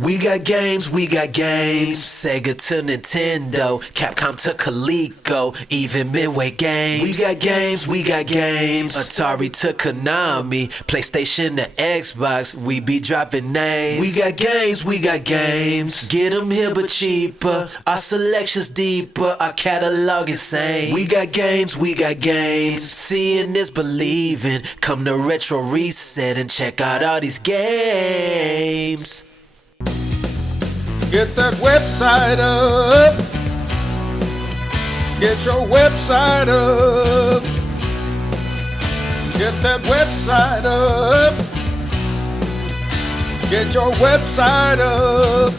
We got games, Sega to Nintendo, Capcom to Coleco, even Midway games. We got games, Atari to Konami, PlayStation to Xbox, we be dropping names. We got games, get them here but cheaper, our selection's deeper, our catalog insane. We got games, seeing is believing, come to Retro Reset and check out all these games. Get that website up. Get your website up. Get that website up. Get your website up.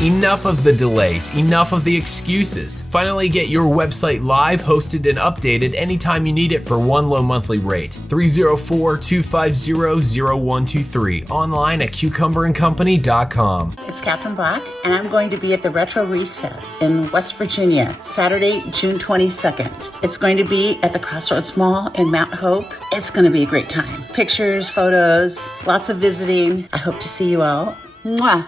Enough of the delays, enough of the excuses. Finally get your website live, hosted, and updated anytime you need it for one low monthly rate. 304-250-0123. Online at cucumberandcompany.com. It's Catherine Black, and I'm going to be at the Retro Reset in West Virginia, Saturday, June 22nd. It's going to be at the Crossroads Mall in Mount Hope. It's going to be a great time. Pictures, photos, lots of visiting. I hope to see you all. Mwah!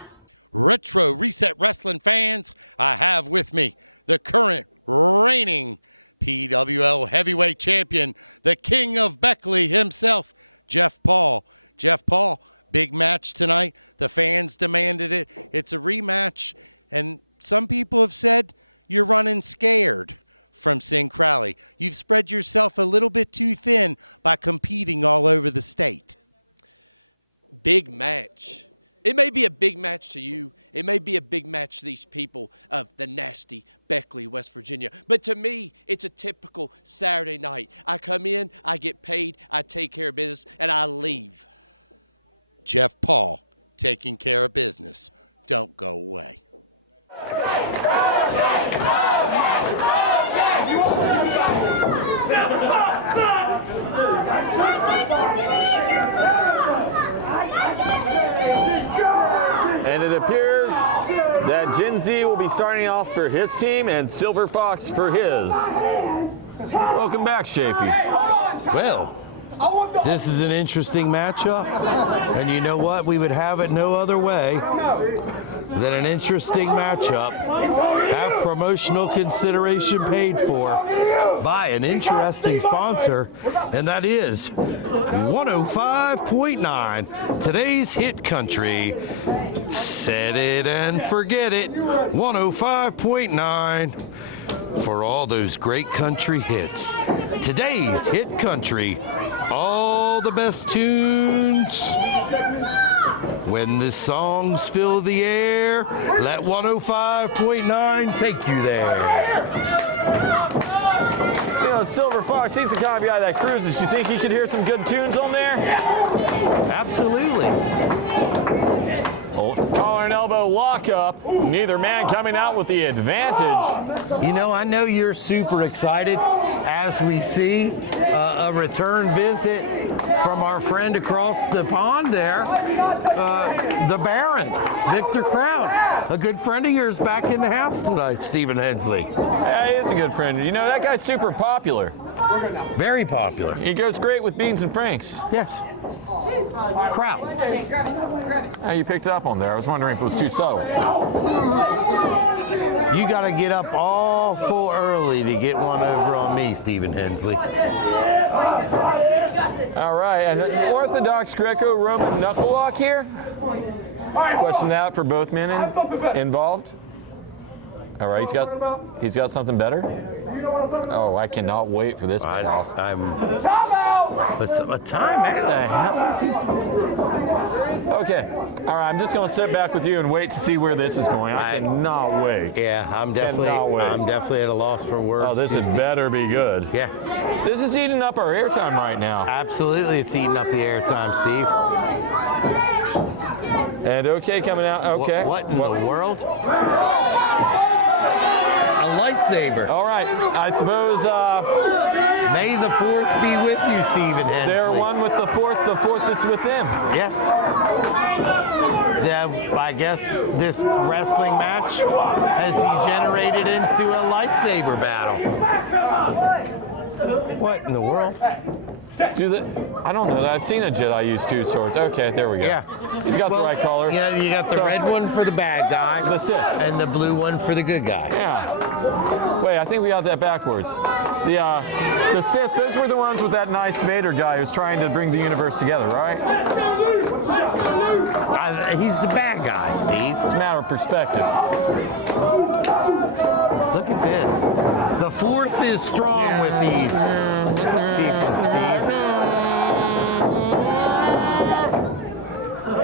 And it appears that Gen Z will be starting off for his team and Silver Fox for his. Welcome back, Shafee. Well, this is an interesting matchup, and you know what? We would have it no other way than an interesting matchup, have promotional consideration paid for by an interesting sponsor, and that is 105.9, today's hit country. Set it and forget it, 105.9. For all those great country hits. Today's hit country, all the best tunes. When the songs fill the air, let 105.9 take you there. You know, Silver Fox, he's the kind of guy that cruises. You think he could hear some good tunes on there? Absolutely. Collar and elbow lockup. Neither man coming out with the advantage. You know, I know you're super excited as we see a return visit from our friend across the pond there, the Baron, Victor Crown. A good friend of yours back in the house tonight, Stephen Hensley. Yeah, he is a good friend. You know, that guy's super popular. Very popular. He goes great with Beans and Franks. Yes. Crowd. How you picked up on there? I was wondering if it was too subtle. You got to get up awful early to get one over on me, Stephen Hensley. All right, and Orthodox Greco-Roman knuckle walk here. Question out for both men involved. All right, he's got something better. Oh, I cannot wait for this payoff. A timeout? The hell is he? Okay, all right. I'm just going to sit back with you and wait to see where this is going. I cannot wait. Yeah, I'm definitely at a loss for words. Oh, this better be good. Yeah. This is eating up our airtime right now. Absolutely, it's eating up the airtime, Steve. And okay, coming out. Okay. What in the world? A lightsaber. All right. I suppose. May the fourth be with you, Stephen Hensley. They're one with the fourth is with them. Yes. I guess this wrestling match has degenerated into a lightsaber battle. What in the world? I don't know. I've seen a Jedi use 2 swords. Okay, there we go. Yeah. He's got the right color. You know, you got the red one for the bad guy, the Sith, and the blue one for the good guy. Yeah. Wait, I think we got that backwards. The Sith, those were the ones with that nice Vader guy who's trying to bring the universe together, right? He's the bad guy, Steve. It's a matter of perspective. Look at this. The Fourth is strong with these people, Steve.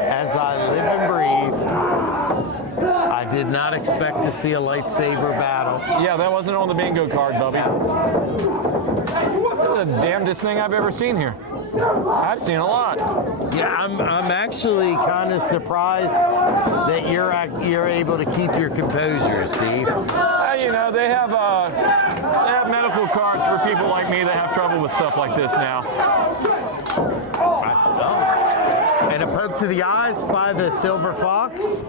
As I live and breathe, I did not expect to see a lightsaber battle. Yeah, that wasn't on the bingo card, Bubby. That's the damnedest thing I've ever seen here. I've seen a lot. Yeah, I'm actually kind of surprised that you're able to keep your composure, Steve. You know, they have medical cards for people like me that have trouble with stuff like this now. And a poke to the eyes by the Silver Fox.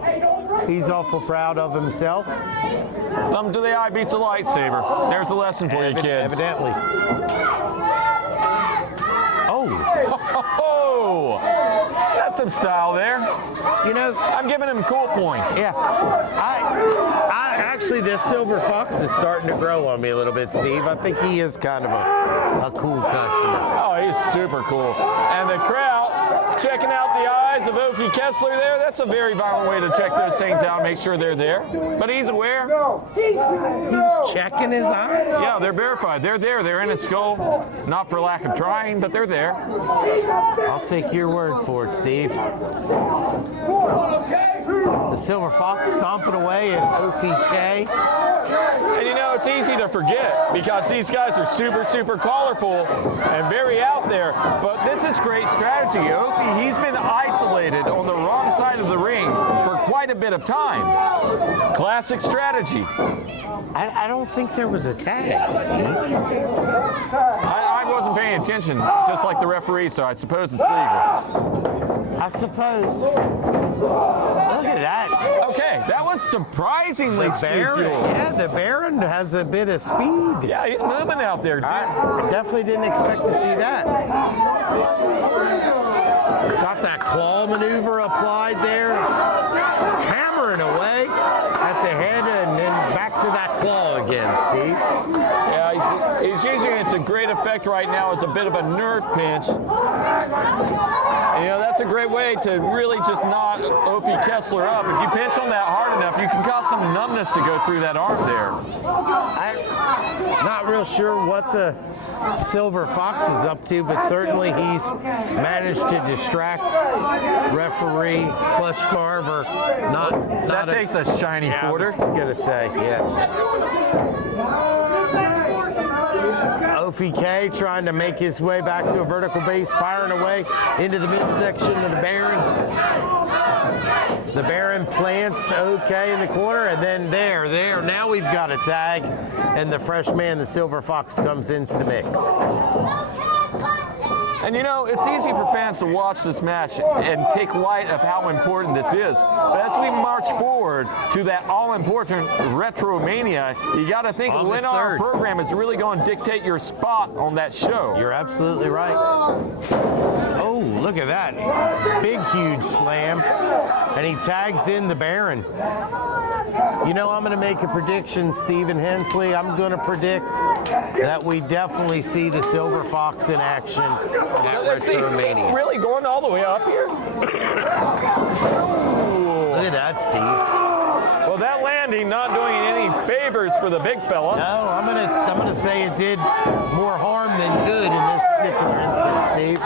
He's awful proud of himself. Thumb to the eye beats a lightsaber. There's a lesson for you kids. Evidently. Oh, that's some style there. You know, I'm giving him cool points. Yeah. I actually, this Silver Fox is starting to grow on me a little bit, Steve. I think he is kind of a cool customer. Oh, he's super cool. And the crowd checking out the eyes of Ophi Kessler there. That's a very violent way to check those things out and make sure they're there. But he's aware. He's checking his eyes? Yeah, they're verified. They're there. They're in his skull. Not for lack of trying, but they're there. I'll take your word for it, Steve. The Silver Fox stomping away at Ophi. And you know, it's easy to forget because these guys are super, super colorful and very out there. But this is great strategy. Ophi, he's been isolated on the wrong side of the ring for quite a bit of time. Classic strategy. I don't think there was a tag, Steve. I wasn't paying attention, just like the referee, so I suppose it's legal. I suppose. Look at that. Okay, that was surprisingly speed fuel. Yeah, the Baron has a bit of speed. Yeah, he's moving out there, dude. I definitely didn't expect to see that. Got that claw maneuver applied there. Hammering away at the head and then back to that claw again, Steve. Yeah, he's using it to great effect right now as a bit of a nerve pinch. You know, that's a great way to really just knot Ophi Kessler up. If you pinch on that hard enough, you can cause some numbness to go through that arm there. I'm not real sure what the Silver Fox is up to, but certainly he's managed to distract referee Clutch Carver. That takes a shiny quarter. I was gonna say, yeah. Ophi K trying to make his way back to a vertical base, firing away into the midsection of the Baron. The Baron plants OK in the corner, and then there. Now we've got a tag, and the fresh man, the Silver Fox, comes into the mix. And you know, it's easy for fans to watch this match and take light of how important this is. But as we march forward to that all-important Retromania, you got to think when our program is really going to dictate your spot on that show. You're absolutely right. Oh, look at that. Big, huge slam. And he tags in the Baron. You know, I'm going to make a prediction, Stephen Hensley. I'm going to predict that we definitely see the Silver Fox in action at Retromania. Really going all the way up here? Look at that, Steve. Well, that landing not doing any favors for the big fella. No, I'm gonna say it did more harm than good in this particular instance, Steve.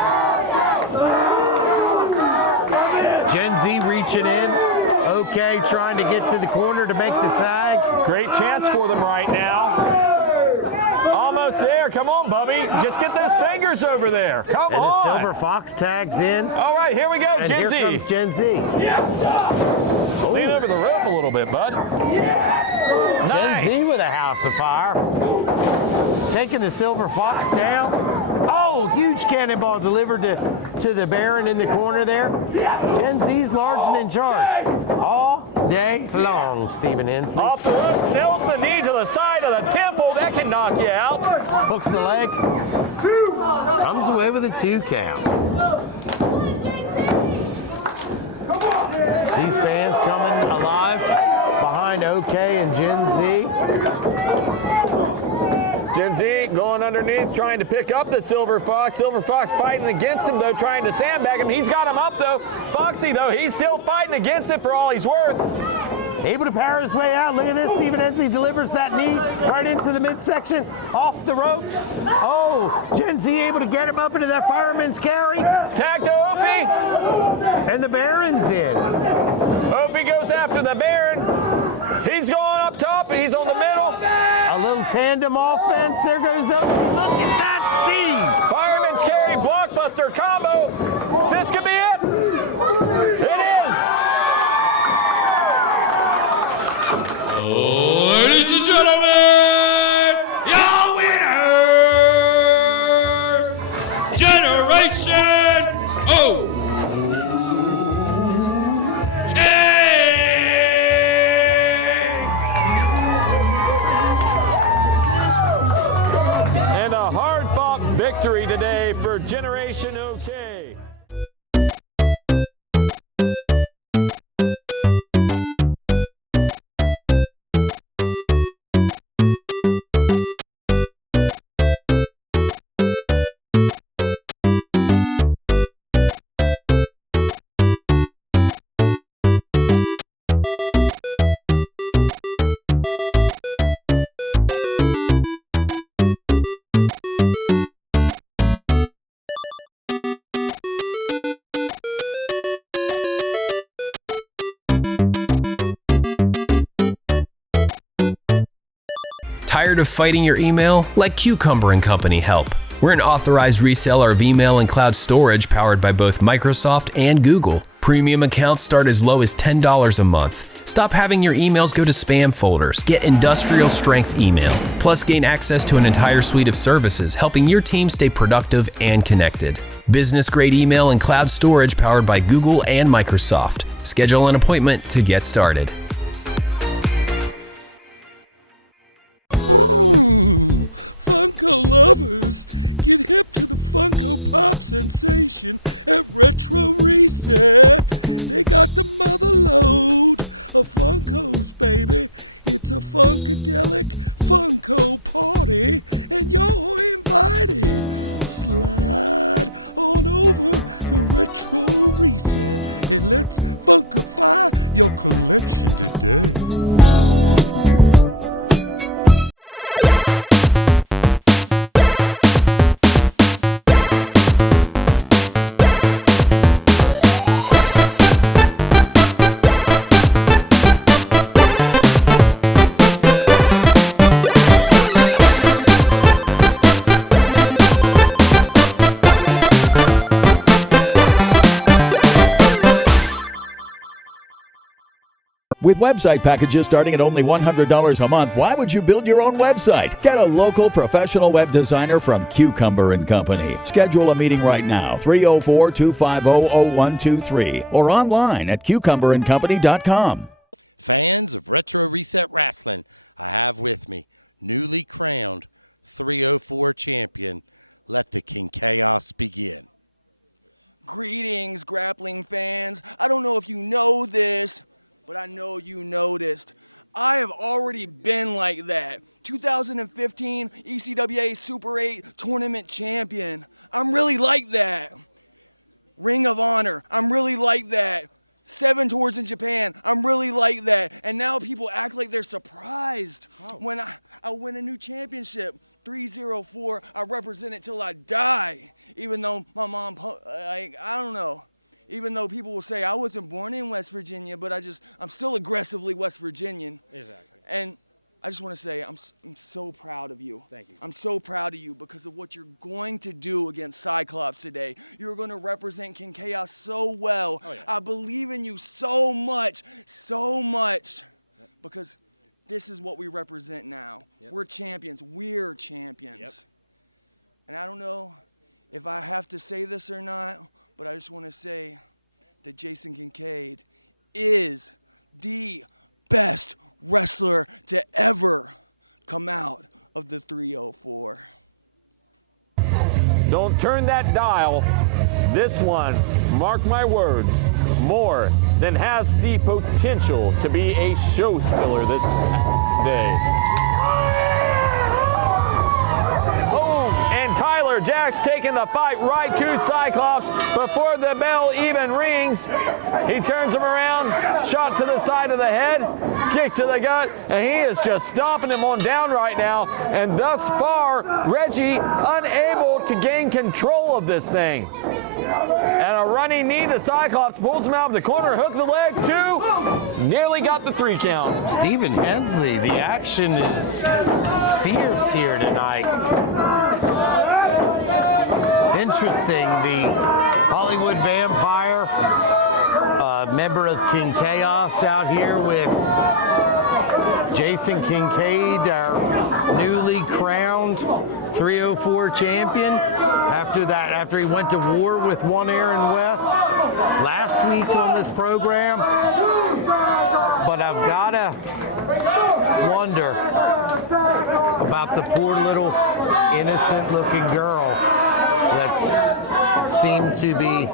Gen Z reaching in. OK, trying to get to the corner to make the tag. Great chance for them right now. Almost there. Come on, Bubby. Just get those fingers over there. Come on. And the Silver Fox tags in. All right, here we go, And Gen Z. here comes Gen Z. Lean over the rope a little bit, bud. Nice. Gen Z with a house of fire. Taking the Silver Fox down. Oh, huge cannonball delivered to the Baron in the corner there. Gen Z's large and in charge. All day long, Stephen Hensley. Off the ropes, nails the knee to the side of the temple. that can knock you out. Hooks the leg. Comes away with a 2 count. These fans coming alive behind OK and Gen Z. Gen Z going underneath, trying to pick up the Silver Fox. Silver Fox fighting against him, though, trying to sandbag him. He's got him up, though. Foxy, though, he's still fighting against it for all he's worth. Able to power his way out. Look at this. Stephen Hensley delivers that knee right into the midsection, off the ropes. Oh, Gen Z able to get him up into that fireman's carry. Tag to Opie. And the Baron's in. Opie goes after the Baron. He's going up top. He's on the middle. A little tandem offense. There goes Opie. Look at that, Steve. Fireman's carry blockbuster combo. This could be it. It is. Ladies and gentlemen, your winners, Generation O. And a hard-fought victory today for Generation OK. Tired of fighting your email? Let Cucumber & Company help. We're an authorized reseller of email and cloud storage powered by both Microsoft and Google. Premium accounts start as low as $10 a month. Stop having your emails go to spam folders. Get industrial strength email. Plus gain access to an entire suite of services, helping your team stay productive and connected. Business grade email and cloud storage powered by Google and Microsoft. Schedule an appointment to get started. With website packages starting at only $100 a month, why would you build your own website? Get a local professional web designer from Cucumber & Company. Schedule a meeting right now, 304-250-0123, or online at cucumberandcompany.com. Don't turn that dial. This one, mark my words, more than has the potential to be a show stealer this day. Jaxx taking the fight right to Cyclops before the bell even rings. He turns him around, shot to the side of the head, kick to the gut, and he is just stomping him on down right now. And thus far, Reggie unable to gain control of this thing. And a running knee to Cyclops, pulls him out of the corner, hook the leg, 2, nearly got the 3 count. Stephen Hensley, the action is fierce here tonight. Interesting, the Hollywood Vampire, member of King Chaos out here with Jason Kincaid, our newly crowned 304 champion. After he went to war with one Aaron West last week on this program. But I've gotta wonder about the poor little innocent looking girl that's seemed to be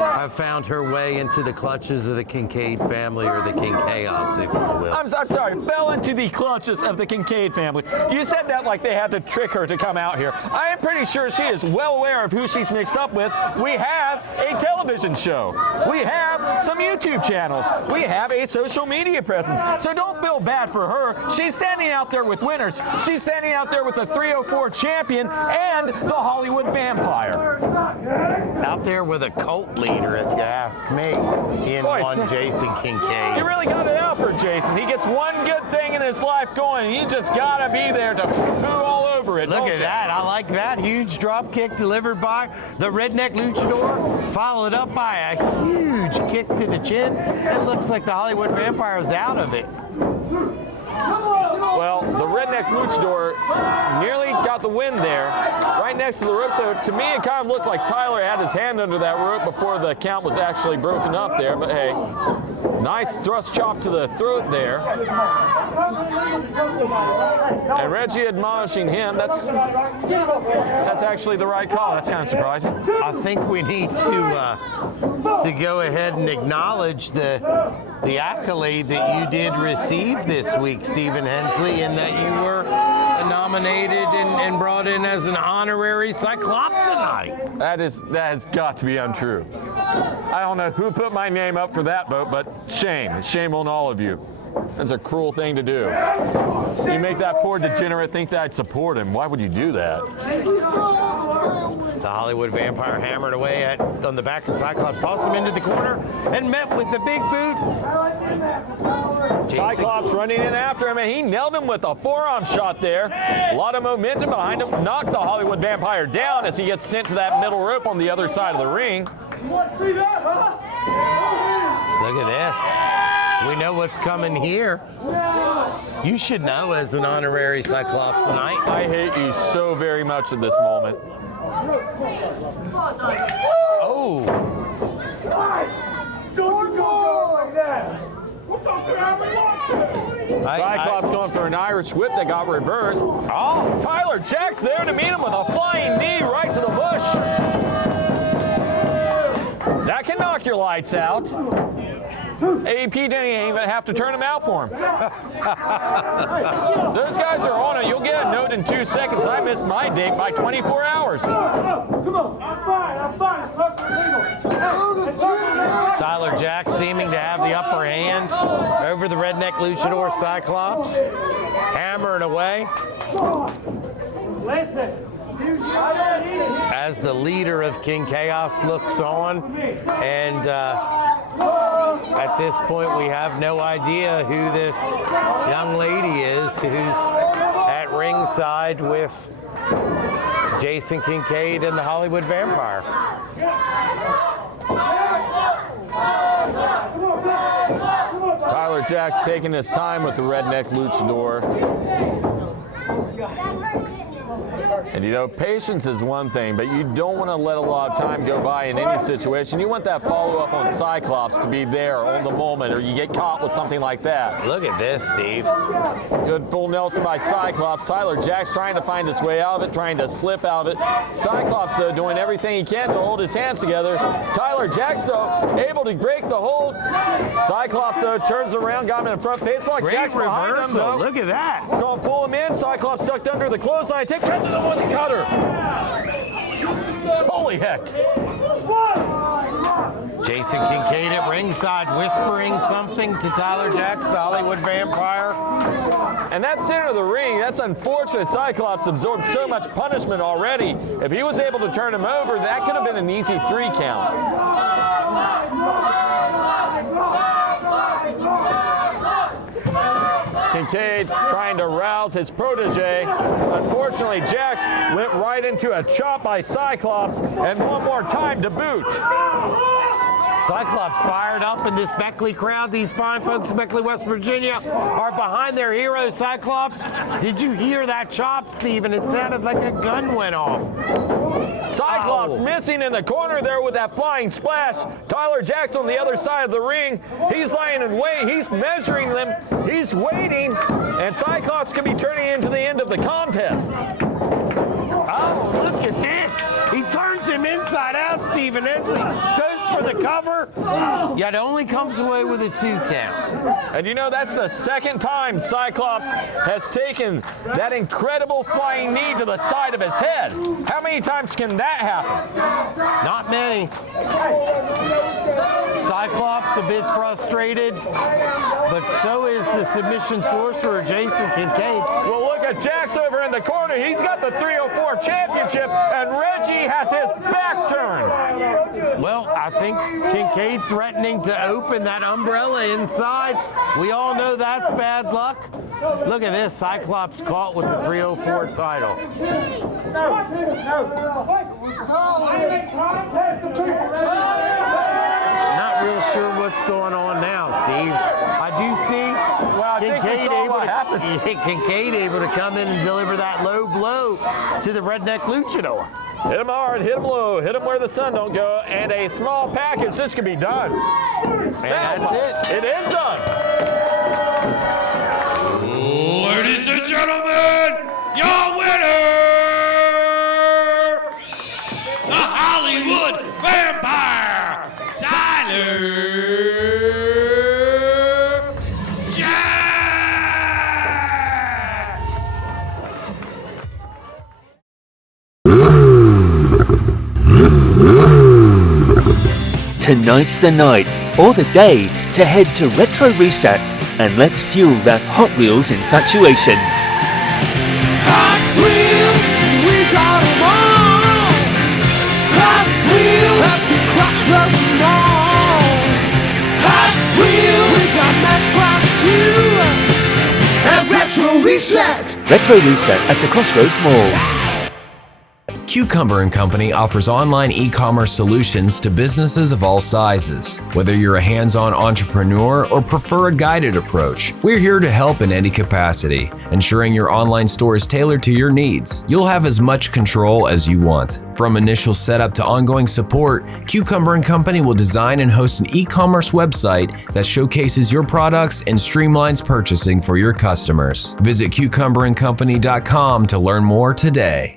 have found her way into the clutches of the Kincaid family, or the King Chaos, if you will. I'm sorry, fell into the clutches of the Kincaid family. You said that like they had to trick her to come out here. I am pretty sure she is well aware of who she's mixed up with. We have a television show. We have some YouTube channels. We have a social media presence. So don't feel bad for her. She's standing out there with winners. She's standing out there with the 304 champion and the Hollywood Vampire. Out there with a cult leader, if you ask me, in one Jason Kincaid. You really got it out for Jason. He gets one good thing in his life going, and you just got to be there to poo all over it. Look at that. I like that. Huge drop kick delivered by the Redneck Luchador, followed up by a huge kick to the chin. It looks like the Hollywood Vampire is out of it. Well, the Redneck Luchador nearly got the win there, right next to the rope. So to me, it kind of looked like Tyler had his hand under that rope before the count was actually broken up there. But hey, nice thrust chop to the throat there. And Reggie admonishing him. That's actually the right call. That's kind of surprising. I think we need to go ahead and acknowledge the accolade that you did receive this week, Stephen Hensley, in that you were nominated and brought in as an honorary Cyclops tonight. That has got to be untrue. I don't know who put my name up for that vote, but shame on all of you. That's a cruel thing to do. You make that poor degenerate think that I'd support him. Why would you do that? The Hollywood Vampire hammered away on the back of Cyclops, tossed him into the corner, and met with the big boot. Cyclops running in after him, and he nailed him with a forearm shot there. A lot of momentum behind him. Knocked the Hollywood Vampire down as he gets sent to that middle rope on the other side of the ring. Look at this. We know what's coming here. You should know as an honorary Cyclops tonight. I hate you so very much at this moment. Oh. Don't go like that. Cyclops going for an Irish whip that got reversed. Oh, Tyler Jaxx there to meet him with a flying knee right to the bush. That can knock your lights out. AP didn't even have to turn him out for him. Those guys are on it. You'll get a note in 2 seconds. I missed my date by 24 hours. Come on. I'm fine. Tyler Jaxx seeming to have the upper hand over the Redneck Luchador Cyclops. Hammering away. Listen. As the leader of King Chaos looks on, and at this point we have no idea who this young lady is who's at ringside with Jason Kincaid and the Hollywood Vampire. Tyler Jaxx taking his time with the Redneck Luchador. And you know, patience is one thing, but you don't want to let a lot of time go by in any situation. You want that follow-up on Cyclops to be there on the moment, or you get caught with something like that. Look at this, Steve. Good full Nelson by Cyclops. Tyler Jaxx trying to find his way out of it, trying to slip out of it. Cyclops, though, doing everything he can to hold his hands together. Tyler Jaxx, though, able to break the hold. Cyclops, though, turns around, got him in a front face lock. Great Jaxx behind him, though. Look at that. Gonna pull him in. Cyclops stuck under the clothesline. Catches him with a cutter. Holy heck. Jason Kincaid at ringside whispering something to Tyler Jaxx, the Hollywood Vampire. And that center of the ring, that's unfortunate. Cyclops absorbed so much punishment already. If he was able to turn him over, that could have been an easy 3 count. Kincaid trying to rouse his protege. Unfortunately, Jaxx went right into a chop by Cyclops, and one more time to boot. Cyclops fired up in this Beckley crowd. These fine folks in Beckley, West Virginia are behind their hero, Cyclops. Did you hear that chop, Steven? It sounded like a gun went off. Cyclops missing in the corner there with that flying splash. Tyler Jaxx on the other side of the ring. He's lying in wait. He's measuring them. He's waiting. And Cyclops could be turning into the end of the contest. Oh, look at this. He turns him inside out, Steven Hensley. Goes for the cover, yet only comes away with a 2 count. And you know, that's the second time Cyclops has taken that incredible flying knee to the side of his head. How many times can that happen? Not many. Cyclops a bit frustrated, but so is the submission sorcerer, Jason Kincaid. Well, look at Jaxx over in the corner. He's got the 304 championship, and Reggie has his back turned. Well, I think Kincaid threatening to open that umbrella inside. We all know that's bad luck. Look at this, Cyclops caught with the 304 title. Not real sure what's going on now, Steve. I do see Kincaid able to come in and deliver that low blow to the redneck luchador. Hit him hard, hit him low, hit him where the sun don't go, and a small package. This can be done. And that's it. It is done. Ladies and gentlemen, your winner, the Hollywood Vampire, Tyler Jaxx. Tonight's the night, or the day, to head to Retro Reset and let's fuel that Hot Wheels infatuation. Hot Wheels, we got 'em all. Hot Wheels, at the crossroads mall. Hot Wheels, we got Matchbox too. And Retro Reset. Retro Reset at the Crossroads Mall. Cucumber & Company offers online e-commerce solutions to businesses of all sizes. Whether you're a hands-on entrepreneur or prefer a guided approach, we're here to help in any capacity, ensuring your online store is tailored to your needs. You'll have as much control as you want. From initial setup to ongoing support, Cucumber & Company will design and host an e-commerce website that showcases your products and streamlines purchasing for your customers. Visit cucumberandcompany.com to learn more today.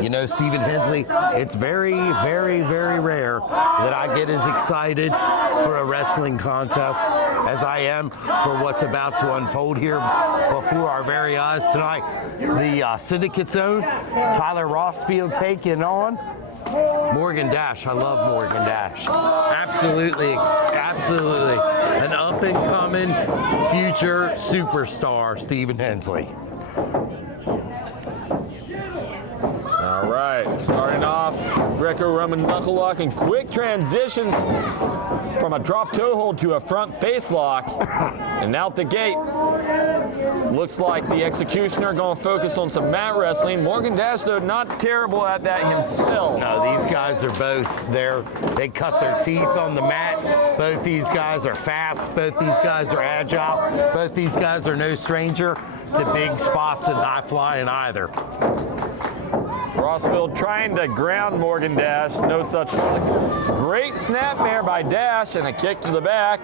You know, Stephen Hensley, it's very, very, very rare that I get as excited for a wrestling contest as I am for what's about to unfold here before our very eyes tonight. The Syndicate's own Tyler Rosfield taking on Morgan Dash. I love Morgan Dash. Absolutely, absolutely. An up-and-coming future superstar, Stephen Hensley. All right, starting off, Greco-Roman knuckle lock and quick transitions from a drop toe hold to a front face lock. And out the gate, looks like the Executioner going to focus on some mat wrestling. Morgan Dash, though, not terrible at that himself. No, these guys are both there. They cut their teeth on the mat. Both these guys are fast. Both these guys are agile. Both these guys are no stranger to big spots and high flying either. Rosfield trying to ground Morgan Dash, no such luck. Great snapmare by Dash and a kick to the back.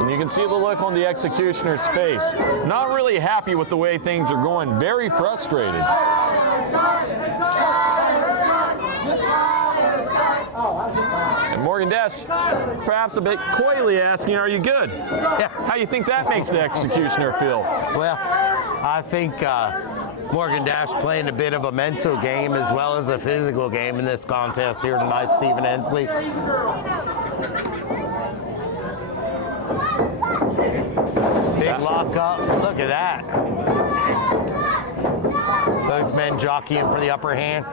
And you can see the look on the Executioner's face. Not really happy with the way things are going, very frustrated. And Morgan Dash perhaps a bit coyly asking, are you good? Yeah. How do you think that makes the Executioner feel? Well, I think Morgan Dash playing a bit of a mental game as well as a physical game in this contest here tonight, Stephen Hensley. Big lock up. Look at that. Both men jockeying for the upper hand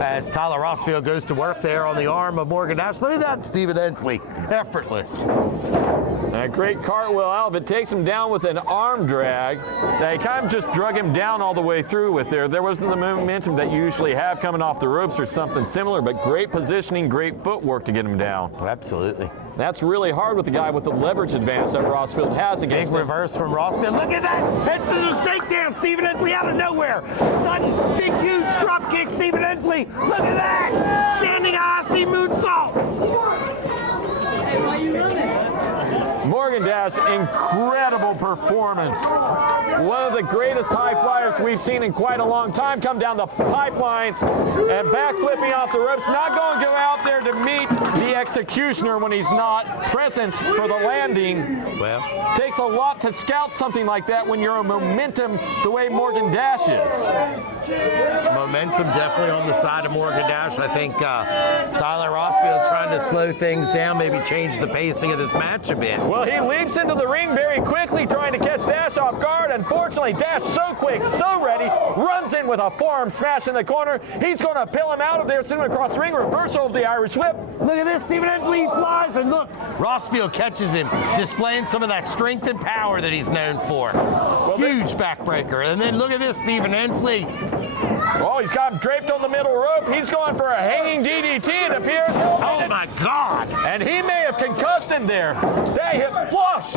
as Tyler Rosfield goes to work there on the arm of Morgan Dash. Look at that, Stephen Hensley. Effortless. A great cartwheel out of it, takes him down with an arm drag. They kind of just drug him down all the way through with there. There wasn't the momentum that you usually have coming off the ropes or something similar, but great positioning, great footwork to get him down. Absolutely. That's really hard with the guy with the leverage advantage that Rosfield has against him. Big reverse from Rosfield. Look at that! Head scissors takedown. Stephen Hensley out of nowhere. Sudden, big, huge drop kick. Stephen Hensley. Look at that! Standing IC moonsault. Morgan Dash, incredible performance. One of the greatest high flyers we've seen in quite a long time come down the pipeline and backflipping off the ropes. Not going to go out there to meet the Executioner when he's not present for the landing. Well, takes a lot to scout something like that when you're a momentum the way Morgan Dash is. Momentum definitely on the side of Morgan Dash. I think Tyler Rosfield trying to slow things down, maybe change the pacing of this match a bit. Well, he leaps into the ring very quickly, trying to catch Dash off guard. Unfortunately, Dash so quick, so ready, runs in with a forearm smash in the corner. He's going to pill him out of there, send him across the ring, reversal of the Irish whip. Look at this, Stephen Hensley flies, and look, Rosfield catches him, displaying some of that strength and power that he's known for. Well, huge backbreaker. And then look at this, Stephen Hensley. Oh, he's got him draped on the middle rope. He's going for a hanging DDT, it appears. Oh, my God. And he may have concussed him there. They hit flush.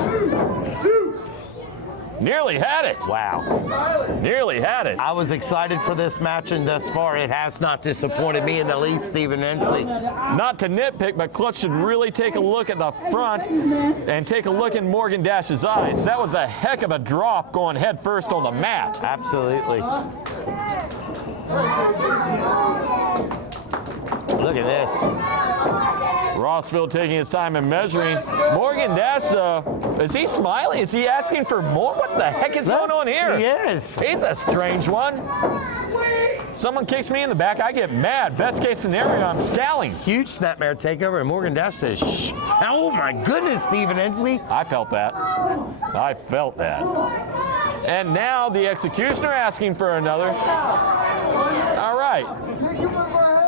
Nearly had it. Wow. Nearly had it. I was excited for this match, and thus far it has not disappointed me in the least, Stephen Hensley. Not to nitpick, but Clutch should really take a look at the front and take a look in Morgan Dash's eyes. That was a heck of a drop going head first on the mat. Absolutely. Look at this. Rosfield taking his time and measuring. Morgan Dash, is he smiling? Is he asking for more? What the heck is going on here? He is. He's a strange one. Someone kicks me in the back, I get mad. Best case scenario, I'm scowling. Huge snapmare takeover, and Morgan Dash says, shh. Oh my goodness, Stephen Hensley. I felt that. I felt that. And now the Executioner asking for another. All right.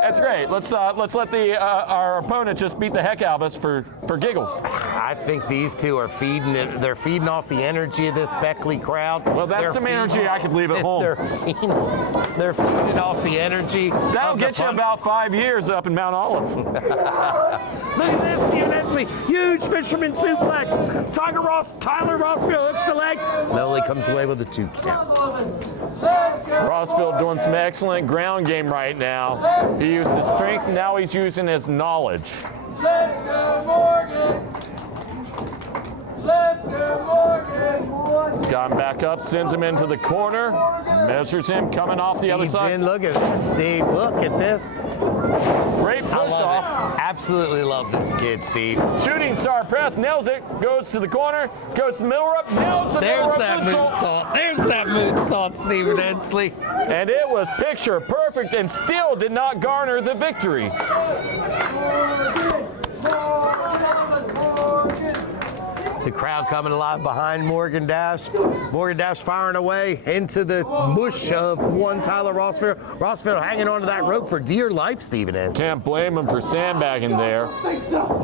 That's great. Let's let our opponent just beat the heck out of us for giggles. I think these two are feeding it. They're feeding off the energy of this Beckley crowd. Well, that's some energy I could leave at home. They're feeding off the energy. That'll get you about 5 years up in Mount Olive. Look at this, Stephen Hensley. Huge fisherman suplex. Tyler Rosfield hooks the leg. Lily comes away with a 2 count. Rosfield doing some excellent ground game right now. He used his strength, now he's using his knowledge. Let's go, Morgan! Let's go, Morgan! He's got him back up, sends him into the corner, measures him coming off the other Steve's side. in. Look at this, Steve. Look at this. Great I push love off. it. Absolutely love this kid, Steve. Shooting star press, nails it, goes to the corner, goes to the middle rope, nails the middle rope moonsault. There's that moonsault, Stephen Hensley. And it was picture perfect and still did not garner the victory. The crowd coming alive behind Morgan Dash. Morgan Dash firing away into the mush of one Tyler Rosfield. Rosfield hanging onto that rope for dear life, Stephen Hensley. Can't blame him for sandbagging there.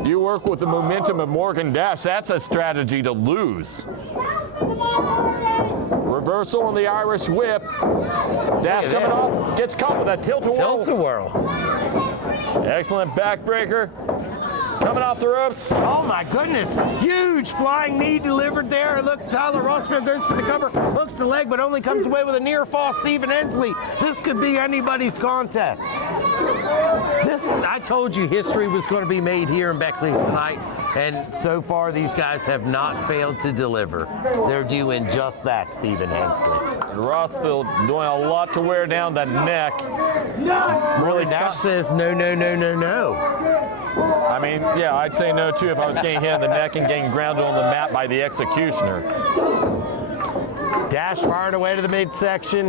You work with the momentum of Morgan Dash. That's a strategy to lose. Reversal on the Irish whip. Dash coming off, gets caught with a tilt-a-whirl. Tilt-a-whirl. Excellent backbreaker. Coming off the ropes. Oh my goodness. Huge flying knee delivered there. Look, Tyler Rosfield goes for the cover, hooks the leg, but only comes away with a near fall. Stephen Hensley. This could be anybody's contest. I told you history was going to be made here in Beckley tonight, and so far these guys have not failed to deliver. They're doing just that, Stephen Hensley. And Rosfield doing a lot to wear down the neck. Really, Dash says no, no, no, no, no. I mean, yeah, I'd say no too if I was getting hit in the neck and getting grounded on the mat by the executioner. Dash firing away to the midsection.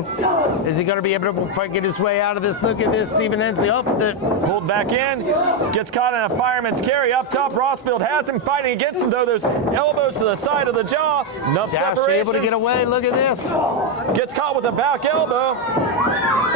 Is he going to be able to get his way out of this? Look at this, Stephen Hensley. Pulled back in, gets caught in a fireman's carry up top. Rosfield has him fighting against him, though. Those elbows to the side of the jaw. Enough Dash separation. able to get away. Look at this. Gets caught with a back elbow.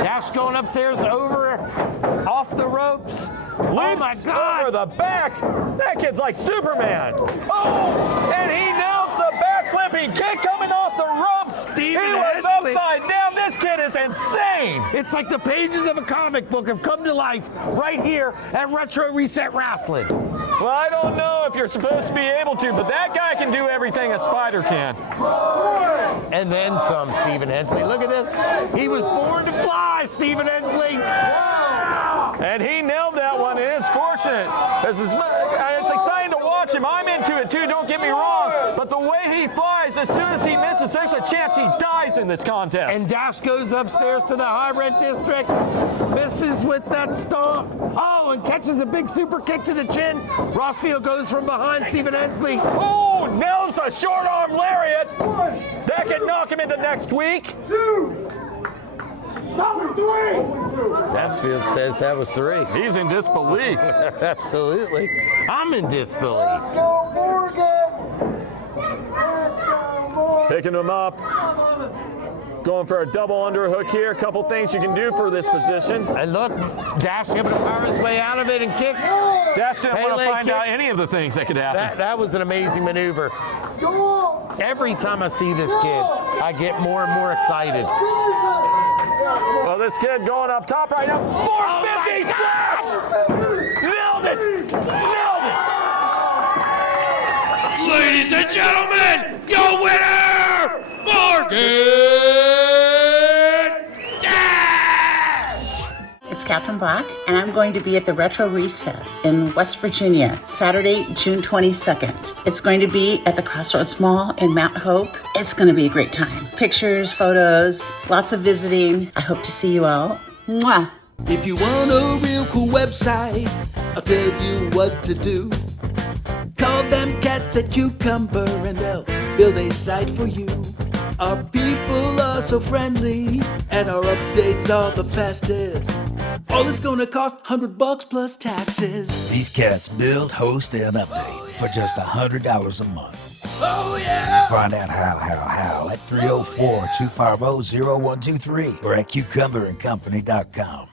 Dash going upstairs off the ropes. Leaps oh my God! over the back. That kid's like Superman. Oh, and he nails the back flipping kick coming off the ropes. He was upside down. This kid is insane. It's like the pages of a comic book have come to life right here at Retro Reset Rasslin. Well, I don't know if you're supposed to be able to, but that guy can do everything a spider can. And then some, Stephen Hensley. Look at this. He was born to fly, Stephen Hensley. And he nailed that one, and it's fortunate. It's exciting to watch him. I'm into it too, don't get me wrong. But the way he flies, as soon as he misses, there's a chance he dies in this contest. And Dash goes upstairs to the high red district, misses with that stomp. Oh, and catches a big super kick to the chin. Rosfield goes from behind Stephen Hensley. Oh, nails the short arm lariat. That could knock him into next week. 2. Number 3. Rosfield says that was 3. He's in disbelief. Absolutely. I'm in disbelief. Let's go, Morgan. Picking him up. Going for a double underhook here. A couple things you can do for this position. And look, Dash able to power his way out of it and kicks. Dash didn't want to Pele find kick. out any of the things that could happen. That was an amazing maneuver. Every time I see this kid, I get more and more excited. Well, this kid going up top right now. 450 splash! Nailed it! Nailed it! Ladies and gentlemen, your winner, Morgan Dash! It's Catherine Black, and I'm going to be at the Retro Reset in West Virginia, Saturday, June 22nd. It's going to be at the Crossroads Mall in Mount Hope. It's going to be a great time. Pictures, photos, lots of visiting. I hope to see you all. Mwah! If you want a real cool website, I'll tell you what to do. Call them cats at Cucumber and they'll build a site for you. Our people are so friendly and our updates are the fastest. All it's gonna cost $100 plus taxes. These cats build, host, and update for just $100 a month. Oh yeah! Find out how at 304-250-0123 or at cucumberandcompany.com.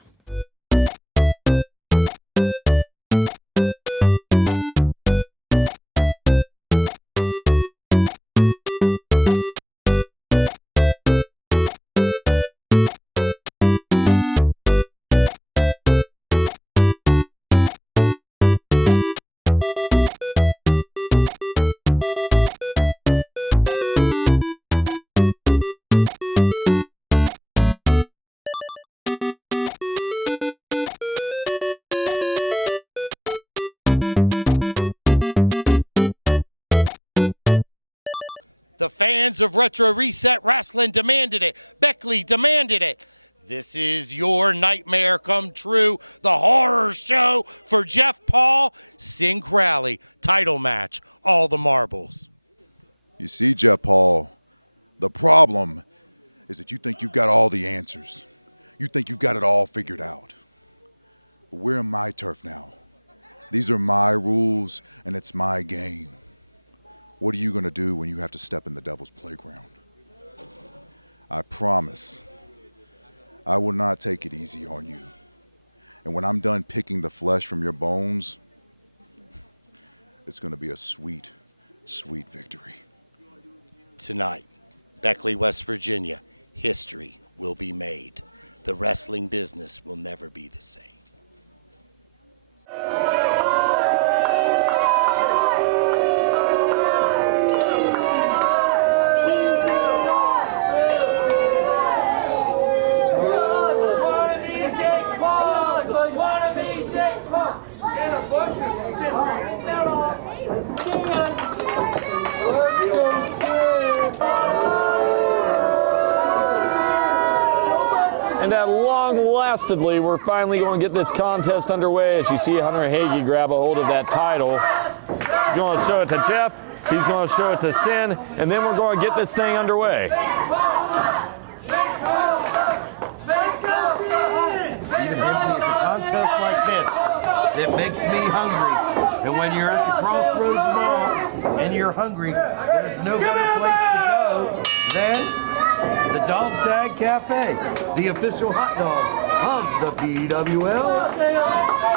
And at long-lastedly, we're finally going to get this contest underway as you see Hunter Hagee grab a hold of that title. He's going to show it to Jeff, he's going to show it to Sinn, and then we're going to get this thing underway. Stephen Hensley, it's a contest like this that makes me hungry. And when you're at the Crossroads Mall and you're hungry, there's no better place to go than the Dog Tag Cafe, the official hot dog of the BWL.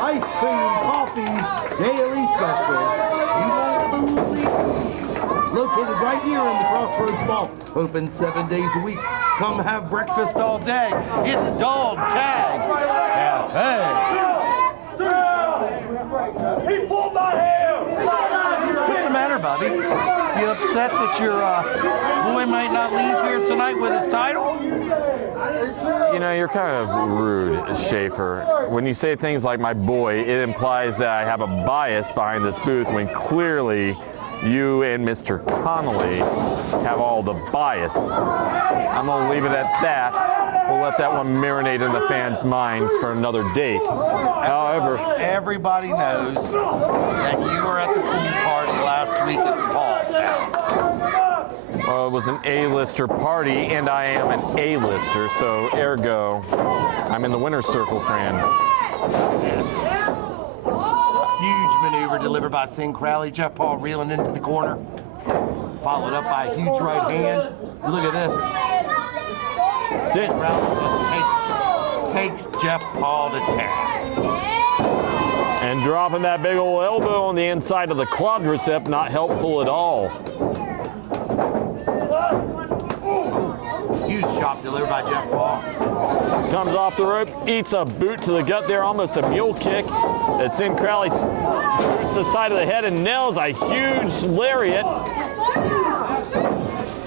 Ice cream, coffees, daily specials. You won't believe. Located right here in the Crossroads Mall. Open 7 days a week. Come have breakfast all day. It's Dog Tag Cafe. He pulled my hair! What's the matter, Bobby? You upset that your boy might not leave here tonight with his title? You know, you're kind of rude, Schaefer. When you say things like my boy, it implies that I have a bias behind this booth when clearly you and Mr. Connolly have all the bias. I'm going to leave it at that. We'll let that one marinate in the fans' minds for another date. However, everybody knows that you were at the pool party last week at Paul's house. Well, it was an A-lister party, and I am an A-lister, so ergo, I'm in the winner's circle, friend. Yes. Huge maneuver delivered by Sinn Krowley. Jeff Paul reeling into the corner. Followed up by a huge right hand. Look at this. Sinn Krowley just takes Jeff Paul to task. And dropping that big old elbow on the inside of the quadricep, not helpful at all. Huge chop delivered by Jeff Paul. Comes off the rope, eats a boot to the gut there, almost a mule kick. As Sinn Krowley shoots the side of the head and nails a huge lariat.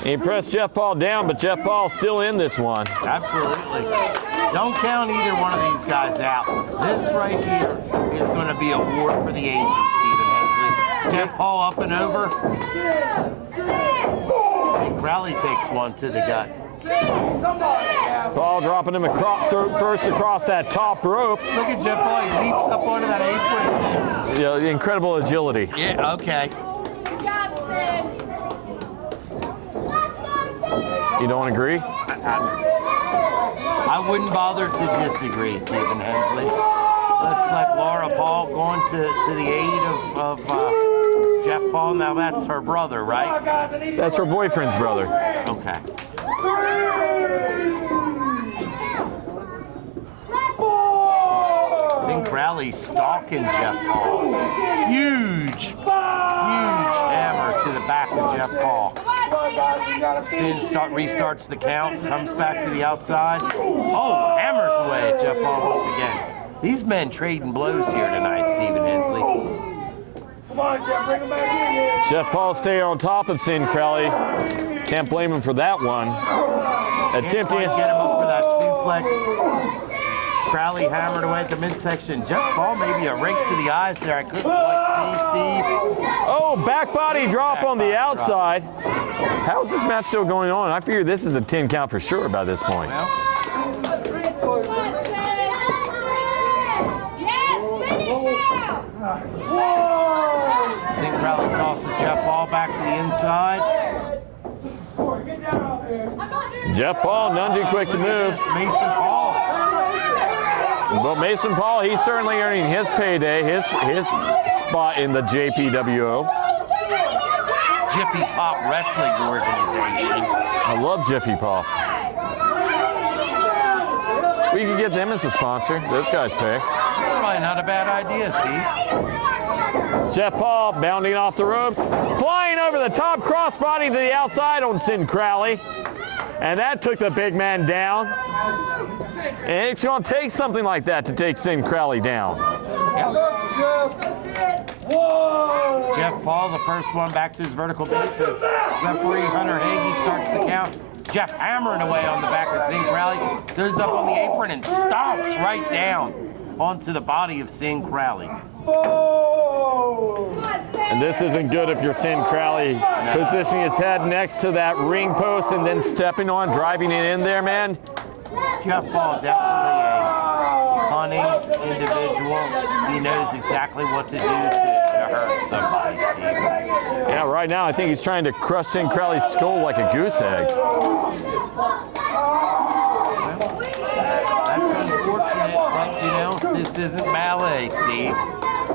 He pressed Jeff Paul down, but Jeff Paul's still in this one. Absolutely. Don't count either one of these guys out. This right here is going to be a war for the ages, Stephen Hensley. Jeff Paul up and over. Sinn Krowley takes one to the gut. Paul dropping him first across that top rope. Look at Jeff Paul. He leaps up onto that apron. Yeah, the incredible agility. Yeah, okay. Good job, Sid. You don't agree? I wouldn't bother to disagree, Stephen Hensley. Looks like Laura Paul going to the aid of Jeff Paul. Now that's her brother, right? That's her boyfriend's brother. Okay. Sinn Krowley stalking Jeff Paul. Huge hammer to the back of Jeff Paul. Sinn restarts the count, comes back to the outside. Oh, hammers away at Jeff Paul once again. These men trading blows here tonight, Stephen Hensley. Come on, Jeff, bring him back in here. Jeff Paul staying on top of Sinn Krowley. Can't blame him for that one. Attempting to get him up for that suplex. Crowley hammered away at the midsection. Jeff Paul maybe a rake to the eyes there. I couldn't quite see, Steve. Oh, back body drop on the outside. How is this match still going on? I figure this is a 10 count for sure by this point. Yes, finish him! Sinn Krowley tosses Jeff Paul back to the inside. Jeff Paul, none too quick to move. Mason Paul. Well, Mason Paul, he's certainly earning his payday, his spot in the JPWO. Jiffy Pop Wrestling Organization. I love Jiffy Pop. We could get them as a sponsor. Those guys pay. Probably not a bad idea, Steve. Jeff Paul bounding off the ropes, flying over the top, crossbody to the outside on Sinn Krowley. And that took the big man down. And it's going to take something like that to take Sinn Krowley down. Whoa! Jeff Paul, the first one back to his vertical base as referee Hunter Hagee starts the count. Jeff hammering away on the back of Sinn Krowley, goes up on the apron and stomps right down onto the body of Sinn Krowley. And this isn't good if you're Sinn Krowley positioning his head next to that ring post and then stepping on, driving it in there, man. Jeff Paul definitely a funny individual. He knows exactly what to do to hurt somebody, Steve. Yeah, right now I think he's trying to crush Sinn Krowley's skull like a goose egg. That's unfortunate, but you know, this isn't ballet, Steve.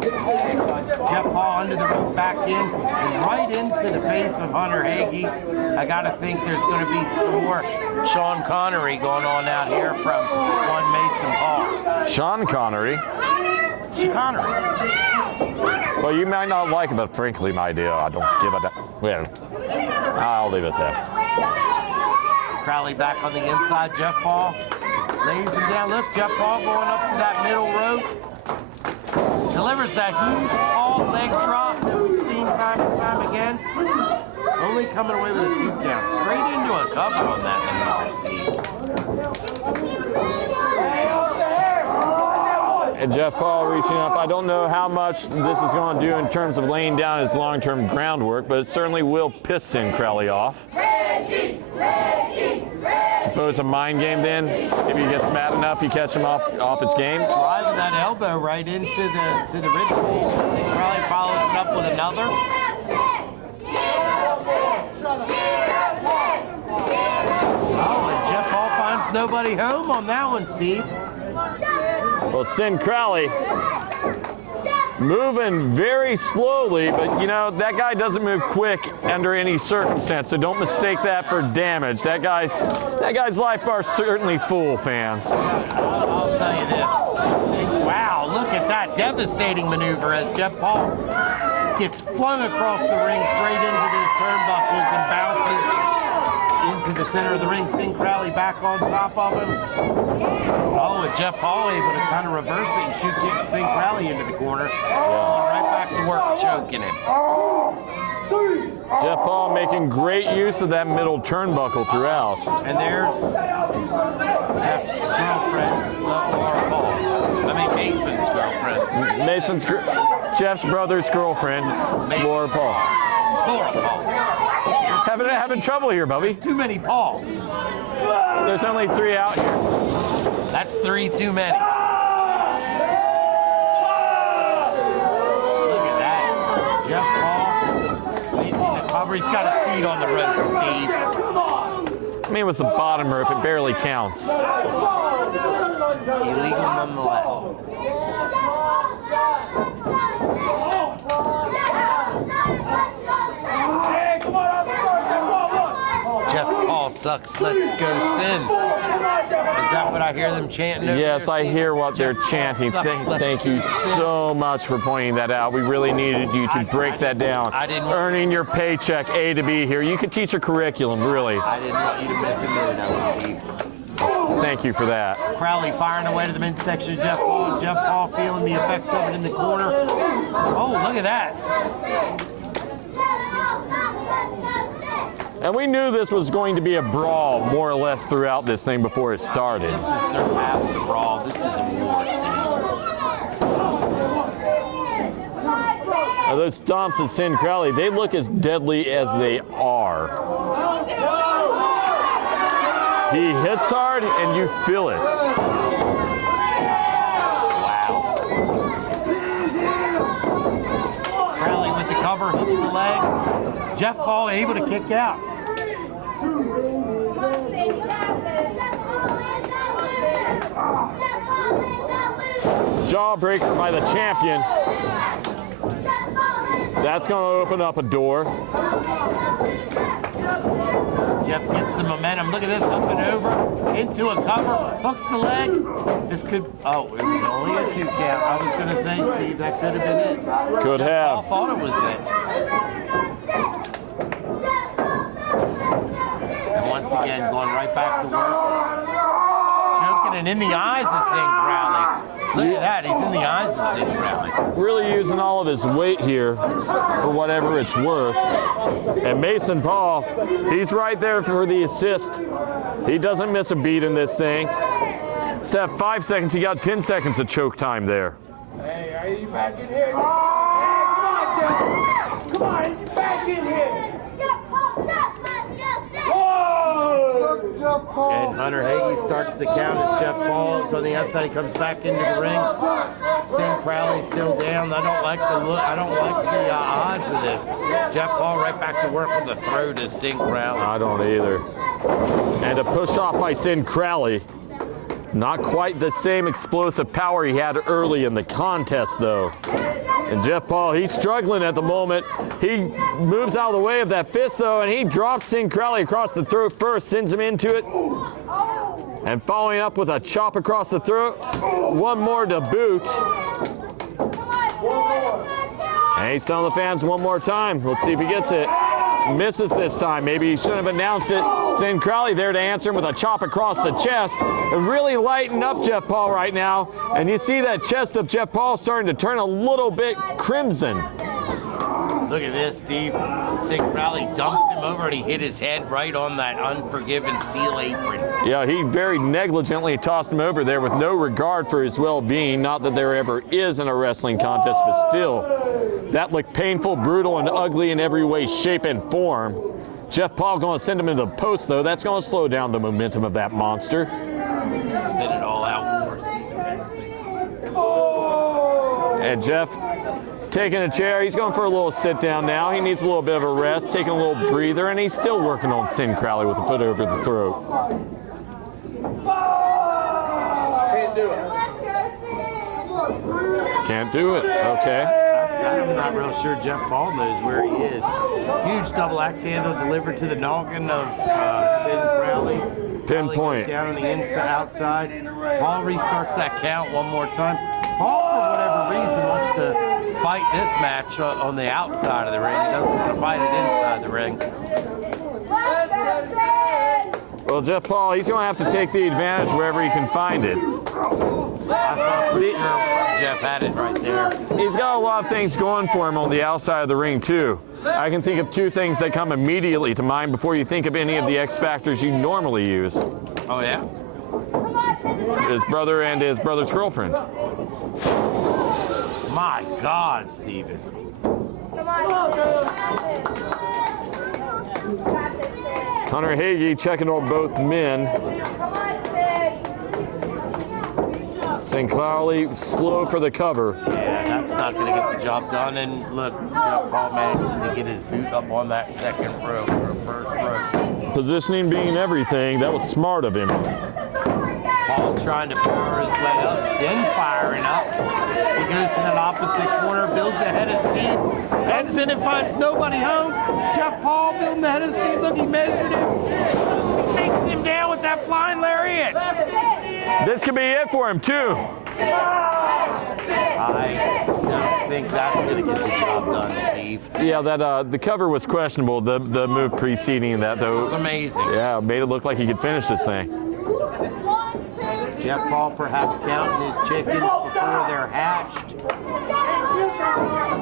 Jeff Paul under the rope back in and right into the face of Hunter Hagee. I gotta think there's gonna be some more Sean Connery going on out here from one Mason Paul. Sean Connery? Connery. Well, you might not like it, but frankly, my dear, I don't give a damn. Well, I'll leave it there. Krowley back on the inside, Jeff Paul lays him down. Look, Jeff Paul going up to that middle rope. Delivers that huge Paul leg drop that we've seen time and time again. Only coming away with a 2 count. Straight into a cover on that maneuver, Steve. And Jeff Paul reaching up. I don't know how much this is going to do in terms of laying down his long-term groundwork, but it certainly will piss Sinn Krowley off. Suppose a mind game then? If he gets mad enough, you catch him off his game? Driving that elbow right into the rib cage. And Krowley follows it up with another. Oh, and Jeff Paul finds nobody home on that one, Steve. Well, Sinn Krowley moving very slowly, but you know, that guy doesn't move quick under any circumstance, so don't mistake that for damage. That guy's life bar's certainly full, fans. I'll tell you this. Wow, look at that devastating maneuver as Jeff Paul gets flung across the ring straight into those turnbuckles and bounces into the center of the ring. Sinn Krowley back on top of him. Oh, and Jeff Paul able to kind of reverse it and shoot Sinn Krowley into the corner. Right back to work, choking him. Jeff Paul making great use of that middle turnbuckle throughout. And there's Jeff's girlfriend, Laura Paul. I mean, Mason's girlfriend. Jeff's brother's girlfriend, Laura Paul. Laura Paul. Having trouble here, Bubby. There's too many Pauls. There's only 3 out here. That's 3 too many. Look at that. Jeff Paul leading the cover. He's got his feet on the rope, Steve. I mean, it was the bottom rope. It barely counts. Illegal nonetheless. Jeff Paul sucks. Let's go, Sinn. Is that what I hear them chanting over Yes, there, I Steve? hear what they're Jeff Paul chanting. sucks, Thank you Sinn. so much for pointing that out. We really needed you to break that down. I didn't want Earning your paycheck A to B here. You could teach a curriculum, really. I didn't want you to miss a minute of it, Steve. Thank you for that. Krowley firing away to the midsection of Jeff Paul. Jeff Paul feeling the effects of it in the corner. Oh, look at that. And we knew this was going to be a brawl, more or less, throughout this thing before it started. This is surpassed the brawl. This is a war, Steve. Now, those stomps of Sinn Krowley, they look as deadly as they are. He hits hard, and you feel it. Wow. Krowley with the cover, hooks the leg. Jeff Paul able to kick out. Jawbreaker by the champion. That's going to open up a door. Jeff gets some momentum. Look at this, up and over, into a cover, hooks the leg. This could, oh, it was only a 2 count. I was going to say, Steve, that could have been it. Could have. I thought it was it. And once again, going right back to work. Choking and in the eyes of Sinn Krowley. Look at that, he's in the eyes of Sinn Krowley. Really using all of his weight here for whatever it's worth. And Mason Paul, he's right there for the assist. He doesn't miss a beat in this thing. Steph, 5 seconds, he got 10 seconds of choke time there. Hey, are you back in here? Hey, come on, Jeff. Come on, get back in here. Whoa! And Hunter Hagee starts the count as Jeff Paul is on the outside. He comes back into the ring. Sinn Krowley still down. I don't like the look. I don't like the odds of this. Jeff Paul right back to work on the throw to Sinn Krowley. I don't either. And a push off by Sinn Krowley. Not quite the same explosive power he had early in the contest, though. And Jeff Paul, he's struggling at the moment. He moves out of the way of that fist, though, and he drops Sinn Krowley across the throat first, sends him into it. And following up with a chop across the throat. One more to boot. And he's telling the fans one more time. Let's see if he gets it. Misses this time. Maybe he shouldn't have announced it. Sinn Krowley there to answer him with a chop across the chest. And really lighten up Jeff Paul right now. And you see that chest of Jeff Paul starting to turn a little bit crimson. Look at this, Steve. Sinn Krowley dumps him over and he hit his head right on that unforgiven steel apron. Yeah, he very negligently tossed him over there with no regard for his well-being. Not that there ever is in a wrestling contest, but still, that looked painful, brutal, and ugly in every way, shape, and form. Jeff Paul going to send him into the post, though. That's going to slow down the momentum of that monster. Spit it all out for us. And Jeff taking a chair. He's going for a little sit down now. He needs a little bit of a rest, taking a little breather, and he's still working on Sinn Krowley with a foot over the throat. Can't do it. Can't do it. Okay. I'm not real sure Jeff Paul knows where he is. Huge double axe handle delivered to the noggin of Sinn Krowley. Pinpoint. Down on the inside, outside. Paul restarts that count one more time. Paul, for whatever reason, wants to fight this match on the outside of the ring. He doesn't want to fight it inside the ring. Well, Jeff Paul, he's going to have to take the advantage wherever he can find it. I thought for sure Jeff had it right there. He's got a lot of things going for him on the outside of the ring, too. I can think of two things that come immediately to mind before you think of any of the X factors you normally use. Oh, yeah? His brother and his brother's girlfriend. My God, Steven. Come on, Hunter Hagee checking on both men. Come on, Sinn Krowley slow for the cover. Yeah, that's not going to get the job done. And look, Jeff Paul managed to get his boot up on that second row or first row. Positioning being everything, that was smart of him. Paul trying to power his way up. Sinn firing up. He goes to that opposite corner, builds ahead of Steve. Heads in and finds nobody home. Jeff Paul building ahead of Steve. Look, he measured him. Takes him down with that flying lariat. This could be it for him, too. I don't think that's going to get the job done, Steve. Yeah, that the cover was questionable. The move preceding that, though. It was amazing. Yeah, made it look like he could finish this thing. Jeff Paul perhaps counting his chickens before they're hatched.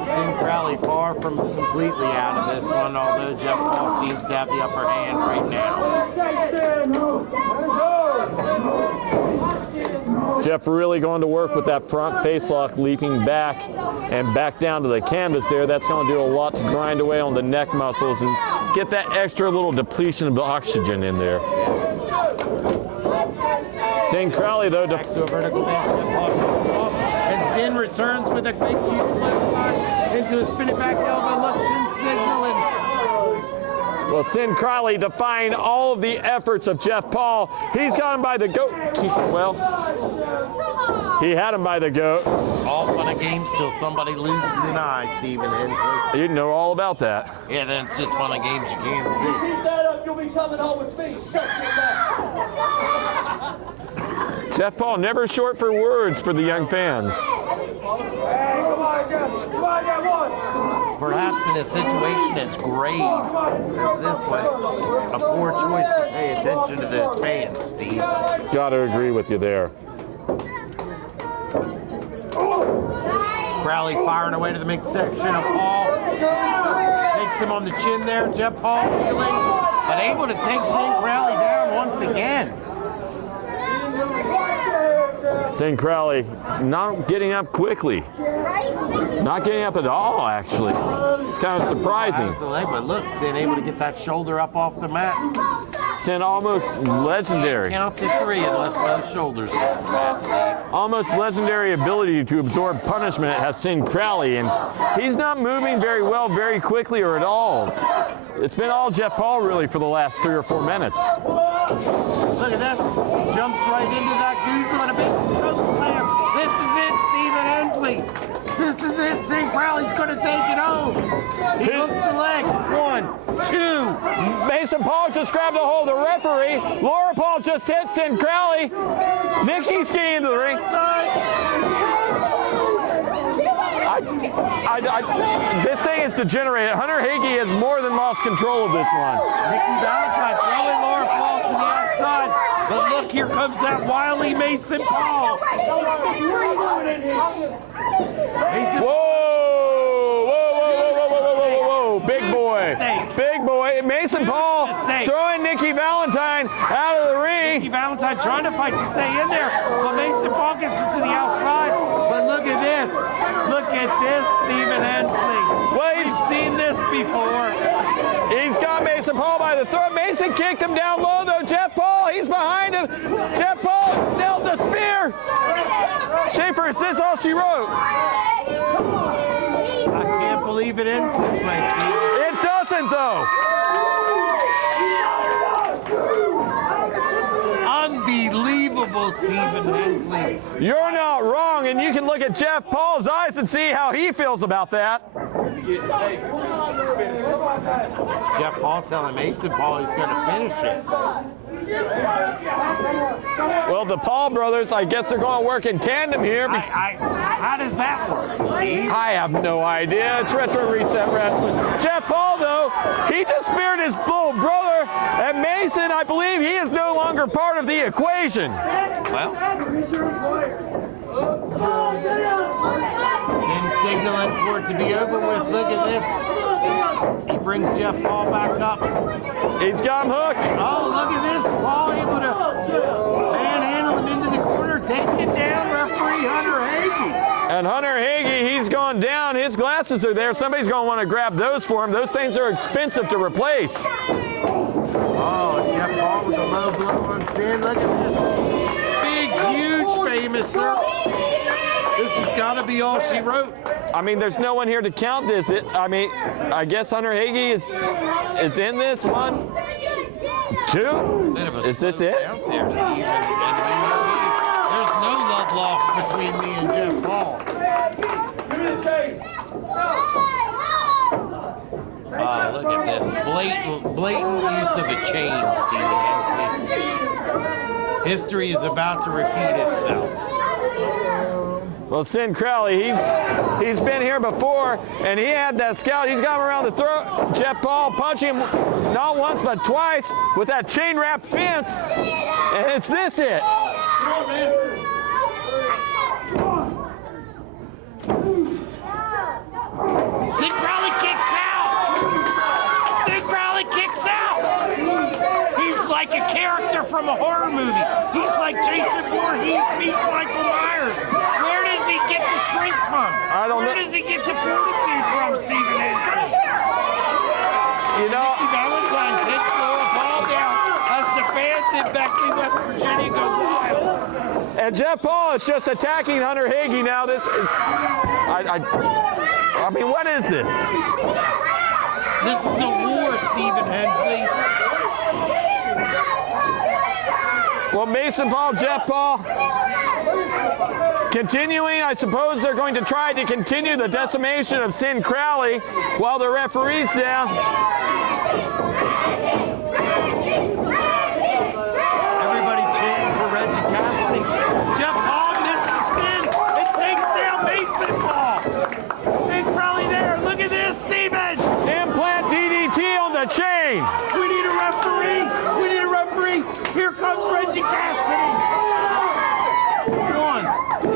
Sinn Krowley far from completely out of this one, although Jeff Paul seems to have the upper hand right now. Jeff really going to work with that front face lock, leaping back and back down to the canvas there. That's going to do a lot to grind away on the neck muscles and get that extra little depletion of oxygen in there. Sinn Krowley, though, back to a vertical basket, and Sinn returns with a big huge left into a spinning back elbow. Look, Sinn signaling. Well, Sinn Krowley defying all of the efforts of Jeff Paul. He's got him by the goat. Well, he had him by the goat. All fun and games till somebody loses an eye, Stephen Hensley. You know all about that. Yeah, then it's just fun and games you can't see. Keep that up, you'll be coming home with me. Shut your mouth. Jeff Paul never short for words for the young fans. Hey, come on, Jeff. Come on, Jeff, one. Perhaps in a situation as grave as this one, a poor choice to pay attention to those fans, Steve. Gotta agree with you there. Krowley firing away to the midsection of Paul. Takes him on the chin there. Jeff Paul feeling, but able to take Sinn Krowley down once again. Sinn Krowley not getting up quickly. Not getting up at all, actually. It's kind of surprising. The leg, but look, Sinn able to get that shoulder up off the mat. Sinn almost legendary. Count to 3 unless those shoulders are bad, Steve. Almost legendary ability to absorb punishment has Sinn Krowley, and he's not moving very well, very quickly, or at all. It's been all Jeff Paul really for the last 3 or 4 minutes. Look at this. Jumps right into that goose on a big choke slam. This is it, Stephen Hensley. This is it. Sinn Krowley's going to take it home. He hooks the leg. 1, 2. Mason Paul just grabbed a hold of the referee. Laura Paul just hit Sinn Krowley. Nicki's getting into the ring. This thing is degenerated. Hunter Hagee has more than lost control of this one. Nicki Valentine throwing Laura Paul to the outside. But look, here comes that wily Mason Paul. Whoa, big boy. Big boy. Mason Paul throwing Nicki Valentine out of the ring. Nicki Valentine trying to fight to stay in there. But Mason Paul gets her to the outside. But look at this. Look at this, Stephen Hensley. Well, we've seen this before. He's got Mason Paul by the throat. Mason kicked him down low, though. Jeff Paul, he's behind him. Jeff Paul nailed the spear. Schaefer, is this all she wrote? I can't believe it ends this way, Steve. It doesn't, though. Unbelievable, Stephen Hensley. You're not wrong, and you can look at Jeff Paul's eyes and see how he feels about that. Jeff Paul telling Mason Paul he's going to finish it. Well, the Paul brothers, I guess they're going to work in tandem here. How does that work, Steve? I have no idea. It's Retro Reset Wrestling. Jeff Paul, though, he just speared his little brother. And Mason, I believe he is no longer part of the equation. Well, Sinn signaling for it to be over with. Look at this. He brings Jeff Paul back up. He's got him hooked. Oh, look at this. Paul able to manhandle him into the corner, taking down referee Hunter Hagee. And Hunter Hagee, he's gone down. His glasses are there. Somebody's going to want to grab those for him. Those things are expensive to replace. Oh, Jeff Paul with a low blow on Sinn. Look at this. Big, huge, famous, sir. This has got to be all she wrote. I mean, there's no one here to count this. I guess Hunter Hagee is in this. 1, 2. Is this it? There's no love lost between me and Jeff Paul. Look at this. Blatant use of a chain, Stephen. History is about to repeat itself. Well, Sinn Krowley, he's been here before, and he had that scout. He's got him around the throat. Jeff Paul punching him not once but twice with that chain wrap fence. And is this it? Come on, man. Sinn Krowley kicks out. Sinn Krowley kicks out. He's like a character from a horror movie. He's like Jason Voorhees meets Michael Myers. Where does he get the strength from? I don't know. Where does he get the fortitude from, Stephen Hensley? You know, Nicki Valentine takes Laura Paul down as the fans in Beckley, West Virginia go wild. and Jeff Paul is just attacking Hunter Hagee now. This is, I mean, what is this? This is a war, Stephen Hensley. Well, Mason Paul, Jeff Paul, continuing, I suppose they're going to try to continue the decimation of Sinn Krowley while the referee's down. Everybody chanting for Reggie Cassidy. Jeff Paul misses Sinn. It takes down Mason Paul. Sinn Krowley there. Look at this, Stephen. Implant DDT on the chain. We need a referee. We need a referee. Here comes Reggie Cassidy. 1, 2.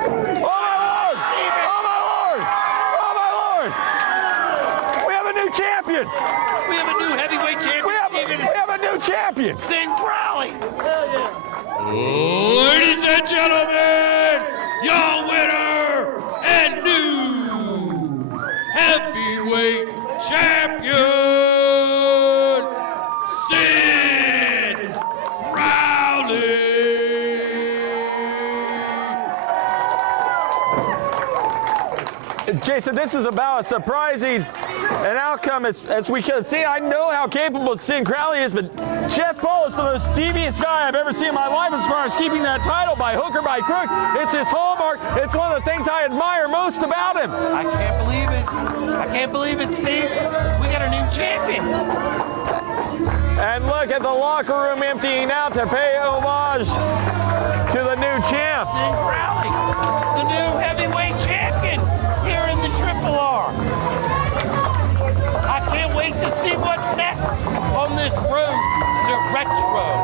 Oh my Lord! Oh my Lord! Oh my Lord! We have a new champion. We have a new heavyweight champion. We have a new champion. Sinn Krowley. Ladies and gentlemen, your winner and new heavyweight champion, Sinn Jason, this is about as surprising an outcome as we could have seen. I know how capable Sinn Krowley is, but Jeff Paul is the most devious guy I've ever seen in my life as far as keeping that title by hook or by crook. It's his hallmark. It's one of the things I admire most about him. I can't believe it. I can't believe it, Steve. We got a new champion. And look at the locker room emptying out to pay homage to the new champ. Sinn Krowley, the new heavyweight champion here in the Triple R. I can't wait to see what's next on this road to Retro.